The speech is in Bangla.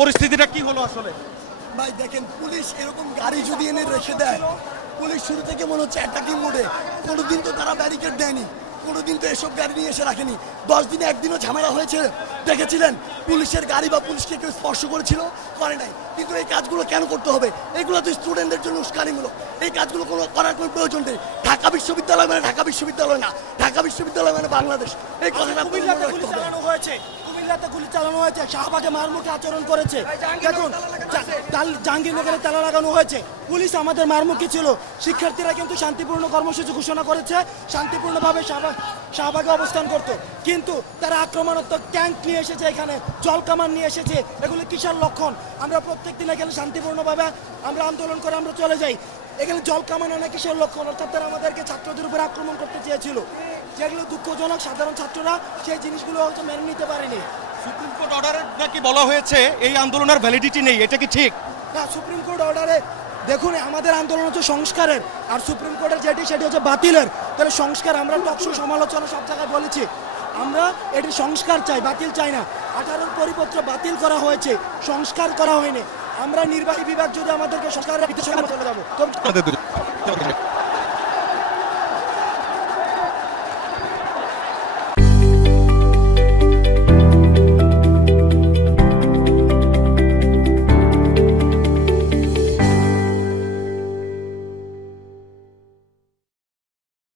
পরিস্থিতিটা কি হলো আসলে? ভাই দেখেন, পুলিশ এরকম গাড়ি যদি এনে রেখে দেয়, পুলিশ শুরু থেকে মনে হচ্ছে অ্যাটাকিং মোডে। কোনোদিন তো তারা ব্যারিকেড দেয়নি, কোনোদিন তো এসব গাড়ি নিয়ে এসে রাখেনি। 10 দিনে একদিনও ঝামেলা হয়েছে দেখেছিলেন? পুলিশের গাড়ি বা পুলিশকে কেউ স্পর্শ করেছিল? করে নাই। কিন্তু এই কাজগুলো কেন করতে হবে? এগুলো তো স্টুডেন্টদের জন্য উস্কানিমূলক। এই কাজগুলো করার কোনো প্রয়োজন নেই। ঢাকা বিশ্ববিদ্যালয় মানে ঢাকা বিশ্ববিদ্যালয় না, ঢাকা বিশ্ববিদ্যালয় মানে বাংলাদেশ। এই কথাটা কুমিল্লাতে গুলি চালানো হয়েছে, কুমিল্লাতে গুলি চালানো হয়েছে, শাহবাগে মারমুখী আচরণ করেছে। দেখুন, জাহাঙ্গীরনগরে তালা লাগানো হয়েছে, পুলিশ আমাদের মারমুখী ছিল। শিক্ষার্থীরা কিন্তু শান্তিপূর্ণ কর্মসূচি ঘোষণা করেছে, শান্তিপূর্ণভাবে শাহবাগে অবস্থান করতো, কিন্তু তারা আক্রমণাত্মক ট্যাঙ্ক নিয়ে এসেছে, এখানে জল কামান নিয়ে এসেছে। এগুলি কিসের লক্ষণ? আমরা প্রত্যেক দিন এখানে শান্তিপূর্ণভাবে আমরা আন্দোলন করে আমরা চলে যাই, এখানে জল কামান আনা কিসের লক্ষণ? অর্থাৎ তারা আমাদেরকে ছাত্রদের উপর আক্রমণ করতে চেয়েছিল, যেগুলো দুঃখজনক। সাধারণ ছাত্ররা সেই জিনিসগুলো হয়তো মেনে নিতে পারেনি। সুপ্রিম কোর্ট অর্ডারে নাকি বলা হয়েছে এই আন্দোলনের ভ্যালিডিটি নেই, এটা কি ঠিক? না, সুপ্রিম কোর্ট অর্ডারে দেখুন, আমাদের আন্দোলন হচ্ছে সংস্কারের, আর সুপ্রিম কোর্টের সেটি হচ্ছে বাতিলের। তাহলে সংস্কার, আমরা টকশো সমালোচনা সব জায়গায় বলেছি, আমরা এটি সংস্কার চাই, বাতিল চাই না। 18 পরিপত্র বাতিল করা হয়েছে, সংস্কার করা হয়নি। আমরা নির্বাহী বিভাগ যদি আমাদেরকে সংস্কারের চলে যাবো।